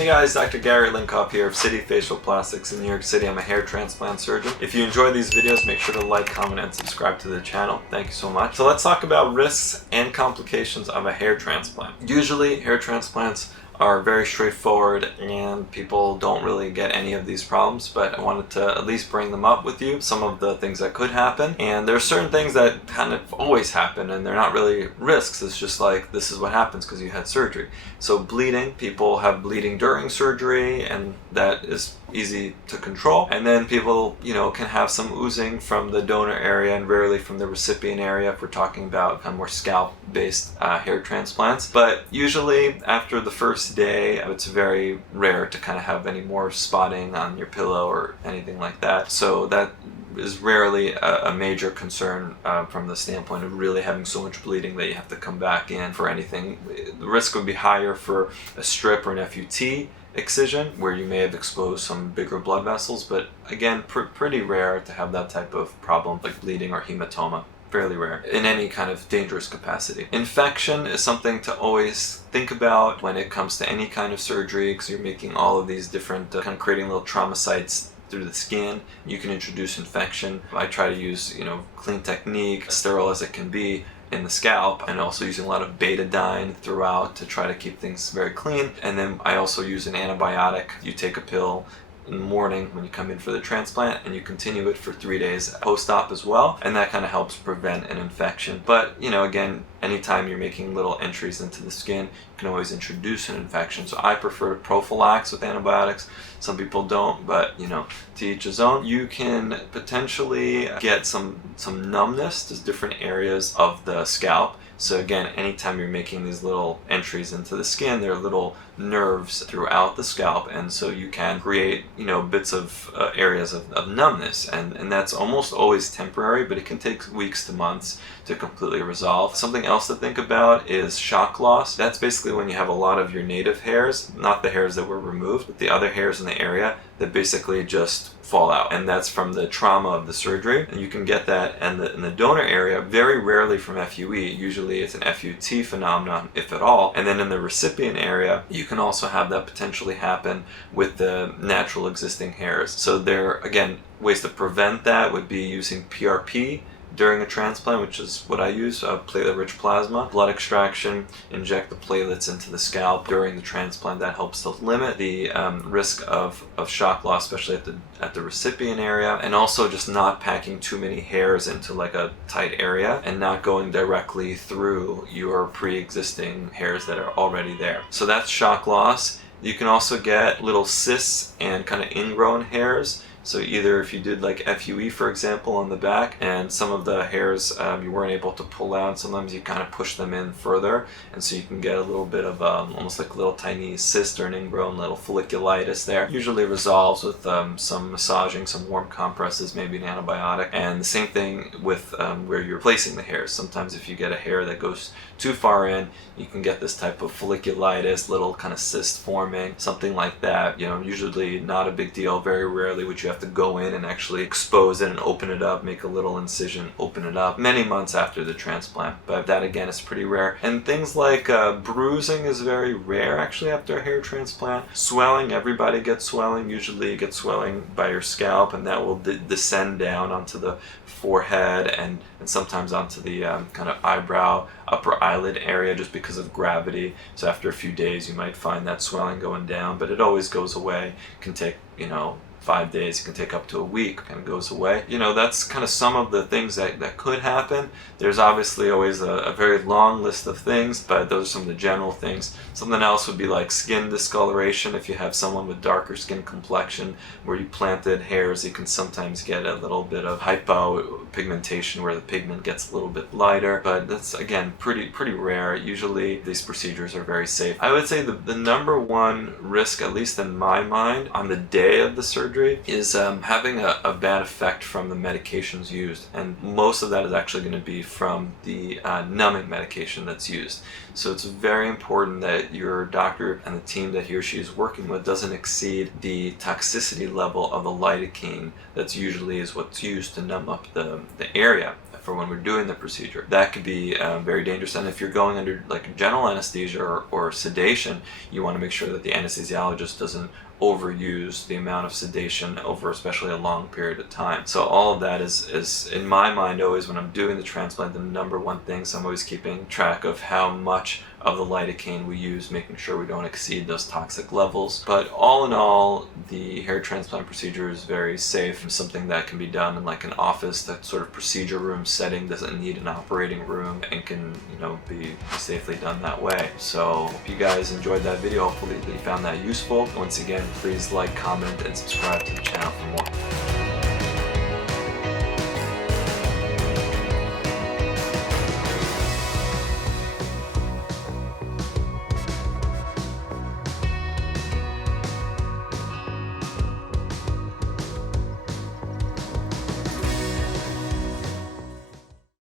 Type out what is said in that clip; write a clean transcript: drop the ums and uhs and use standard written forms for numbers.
Hey guys, Dr. Gary Linkov here of City Facial Plastics in New York City. I'm a hair transplant surgeon. If you enjoy these videos, make sure to like, comment, and subscribe to the channel. Thank you so much. So let's talk about risks and complications of a hair transplant. Usually, hair transplants are very straightforward and people don't really get any of these problems, but I wanted to at least bring them up with you, some of the things that could happen. And there are certain things that kind of always happen and they're not really risks. It's just like, this is what happens because you had surgery. So bleeding, people have bleeding during surgery and that is easy to control. And then people, can have some oozing from the donor area and rarely from the recipient area if we're talking about more scalp-based hair transplants. But usually after the first day, it's very rare to kind of have any more spotting on your pillow or anything like that. So that is rarely a major concern from the standpoint of really having so much bleeding that you have to come back in for anything. The risk would be higher for a strip or an FUT excision where you may have exposed some bigger blood vessels, but again, pretty rare to have that type of problem like bleeding or hematoma. Fairly rare in any kind of dangerous capacity. Infection is something to always think about when it comes to any kind of surgery, because you're making all of these different kind of creating little trauma sites through the skin. You can introduce infection. I try to use clean technique, sterile as it can be, in the scalp, and also using a lot of betadine throughout to try to keep things very clean. And then I also use an antibiotic. You take a pill in the morning when you come in for the transplant and you continue it for 3 days post-op as well, and that kind of helps prevent an infection. But again, anytime you're making little entries into the skin, you can always introduce an infection. So I prefer to prophylax with antibiotics. Some people don't, but to each his own. You can potentially get some numbness to different areas of the scalp. So again, anytime you're making these little entries into the skin, there are little nerves throughout the scalp, and so you can create bits of areas of numbness, and that's almost always temporary, but it can take weeks to months to completely resolve. Something else to think about is shock loss. That's basically when you have a lot of your native hairs, not the hairs that were removed, but the other hairs in the area that basically just fall out, and that's from the trauma of the surgery. And you can get that in the donor area very rarely from FUE. Usually it's an FUT phenomenon, if at all. And then in the recipient area, you can also have that potentially happen with the natural existing hairs. So there, again, ways to prevent that would be using PRP during a transplant, which is what I use, platelet-rich plasma, blood extraction, inject the platelets into the scalp during the transplant. That helps to limit the risk of shock loss, especially at the recipient area, and also just not packing too many hairs into like a tight area and not going directly through your pre-existing hairs that are already there. So that's shock loss. You can also get little cysts and kind of ingrown hairs. So either if you did like FUE, for example, on the back, and some of the hairs you weren't able to pull out, sometimes you kind of push them in further, and so you can get a little bit of almost like a little tiny cyst or an ingrown little folliculitis there. Usually resolves with some massaging, some warm compresses, maybe an antibiotic. And the same thing with where you're placing the hairs. Sometimes if you get a hair that goes too far in, you can get this type of folliculitis, little kind of cyst forming, something like that. Usually not a big deal. Very rarely would you have to go in and actually expose it and open it up, make a little incision, open it up, many months after the transplant. But that again is pretty rare. And things like bruising is very rare actually after a hair transplant. Swelling, everybody gets swelling. Usually you get swelling by your scalp, and that will descend down onto the forehead and sometimes onto the kind of eyebrow, upper eyelid area, just because of gravity. So after a few days you might find that swelling going down, but it always goes away. It can take 5 days, it can take up to a week, and it goes away. That's kind of some of the things that could happen. There's obviously always a very long list of things, but those are some of the general things. Something else would be like skin discoloration. If you have someone with darker skin complexion where you planted hairs, you can sometimes get a little bit of hypopigmentation where the pigment gets a little bit lighter, but that's again pretty rare. Usually these procedures are very safe. I would say the number one risk, at least in my mind, on the day of the surgery surgery is having a bad effect from the medications used, and most of that is actually going to be from the numbing medication that's used. So it's very important that your doctor and the team that he or she is working with doesn't exceed the toxicity level of the lidocaine that's usually is what's used to numb up the area for when we're doing the procedure. That could be very dangerous, and if you're going under like general anesthesia or sedation, you want to make sure that the anesthesiologist doesn't overuse the amount of sedation over especially a long period of time. So all of that is in my mind always, when I'm doing the transplant, the number one thing, so I'm always keeping track of how much of the lidocaine we use, making sure we don't exceed those toxic levels. But all in all, the hair transplant procedure is very safe. It's something that can be done in like an office, that sort of procedure room setting, doesn't need an operating room, and can, be safely done that way. So hope you guys enjoyed that video. Hopefully that you found that useful. Once again, please like, comment, and subscribe to the channel for more.